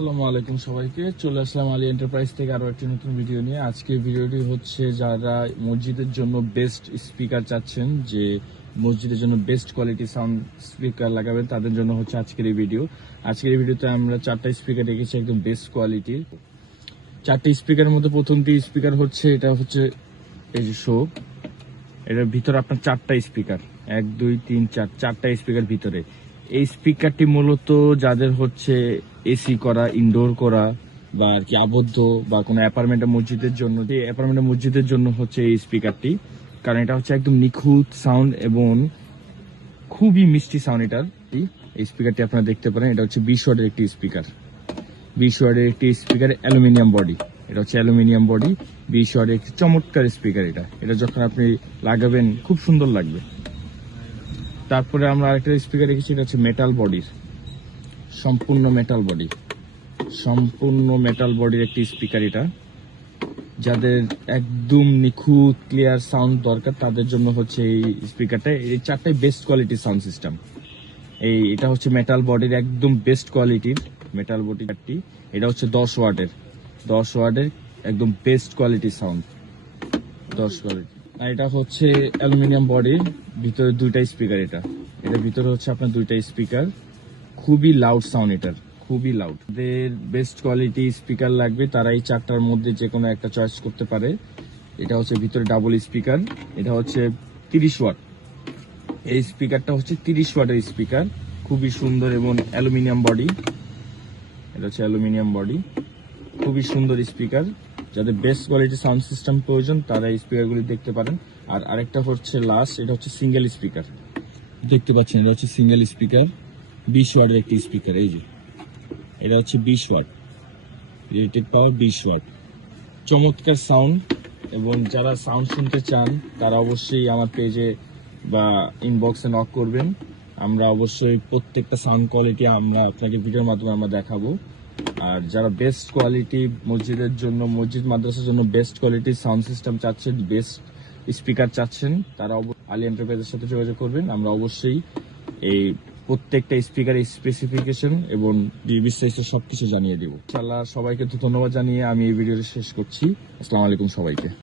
আসসালামু আলাইকুম সবাইকে। চলে আসলাম আলী এন্টারপ্রাইজ থেকে আরো একটি নতুন ভিডিও নিয়ে। আজকে ভিডিওটি হচ্ছে যারা মসজিদের জন্য বেস্ট স্পিকার চাচ্ছেন, যে মসজিদের জন্য বেস্ট কোয়ালিটি সাউন্ড স্পিকার লাগাবেন, তাদের জন্য হচ্ছে আজকের এই ভিডিও। আজকের এই ভিডিওতে আমরা 4টা স্পিকার রেখেছি একদম বেস্ট কোয়ালিটির। 4টি স্পিকারের মধ্যে প্রথমটি স্পিকার হচ্ছে, এটা হচ্ছে এই যে শো, এটার ভিতরে আপনার 4টা স্পিকার, 1 2 3 4, 4টা স্পিকার ভিতরে। এই স্পিকারটি মূলত যাদের হচ্ছে এসি করা, ইনডোর করা বা আর কি আবদ্ধ বা কোনো অ্যাপার্টমেন্টের মসজিদের জন্য, অ্যাপার্টমেন্টের মসজিদের জন্য হচ্ছে এই স্পিকারটি। কারণ এটা হচ্ছে একদম নিখুঁত সাউন্ড এবং খুবই মিষ্টি সাউন্ড এটার। এই স্পিকারটি আপনারা দেখতে পারেন, এটা হচ্ছে 20 ওয়াটের একটি স্পিকার। 20 ওয়াটের একটি স্পিকার, অ্যালুমিনিয়াম বডি। এটা হচ্ছে অ্যালুমিনিয়াম বডি, 20 ওয়াটের একটি চমৎকার স্পিকার। এটা যখন আপনি লাগাবেন খুব সুন্দর লাগবে। তারপরে আমরা আরেকটা স্পিকার রেখেছি, এটা হচ্ছে মেটাল বডির, সম্পূর্ণ মেটাল বডির একটি স্পিকার। এটা যাদের একদম নিখুঁত ক্লিয়ার সাউন্ড দরকার তাদের জন্য হচ্ছে এই স্পিকারটা। এই 4টাই বেস্ট কোয়ালিটির সাউন্ড সিস্টেম। এটা হচ্ছে মেটাল বডির একদম বেস্ট কোয়ালিটির মেটাল বডিটি। এটা হচ্ছে 10 ওয়াটের একদম বেস্ট কোয়ালিটির সাউন্ড, 10 কোয়ালিটি। আর এটা হচ্ছে অ্যালুমিনিয়াম বডির, ভিতরে 2টা স্পিকার। এটার ভিতরে হচ্ছে আপনার 2টা স্পিকার, খুবই লাউড সাউন্ড, এটার খুবই লাউড। এদের বেস্ট কোয়ালিটি স্পিকার লাগবে তারা এই 4টার মধ্যে যে কোনো একটা চয়েস করতে পারে। এটা হচ্ছে ভিতরে ডাবল স্পিকার, এটা হচ্ছে 30 ওয়াট। এই স্পিকারটা হচ্ছে 30 ওয়াটের স্পিকার, খুবই সুন্দর এবং অ্যালুমিনিয়াম বডি। এটা হচ্ছে অ্যালুমিনিয়াম বডি, খুবই সুন্দর স্পিকার। যাদের বেস্ট কোয়ালিটি সাউন্ড সিস্টেম প্রয়োজন তারা এই স্পিকারগুলি দেখতে পারেন। আর আরেকটা হচ্ছে লাস্ট, এটা হচ্ছে সিঙ্গেল স্পিকার, দেখতে পাচ্ছেন। এটা হচ্ছে সিঙ্গেল স্পিকার, 20 ওয়াটের একটি স্পিকার। এই যে এটা হচ্ছে 20 ওয়াট, রেটেড পাওয়ার 20 ওয়াট, চমৎকার সাউন্ড। এবং যারা সাউন্ড শুনতে চান তারা অবশ্যই আমার পেজে বা ইনবক্সে নক করবেন। আমরা অবশ্যই প্রত্যেকটা সাউন্ড কোয়ালিটি আমরা আপনাকে ভিডিওর মাধ্যমে আমরা দেখাবো। আর যারা বেস্ট কোয়ালিটি মসজিদের জন্য, মসজিদ মাদ্রাসার জন্য বেস্ট কোয়ালিটির সাউন্ড সিস্টেম চাচ্ছেন, বেস্ট স্পিকার চাচ্ছেন, তারা আলী এন্টারপ্রাইজের সাথে যোগাযোগ করবেন। আমরা অবশ্যই এই প্রত্যেকটা স্পিকারের স্পেসিফিকেশন এবং বিস্তারিত সবকিছু জানিয়ে দেবো ইনশাআল্লাহ। সবাইকে তো ধন্যবাদ জানিয়ে আমি এই ভিডিওটি শেষ করছি। আসসালামু আলাইকুম সবাইকে।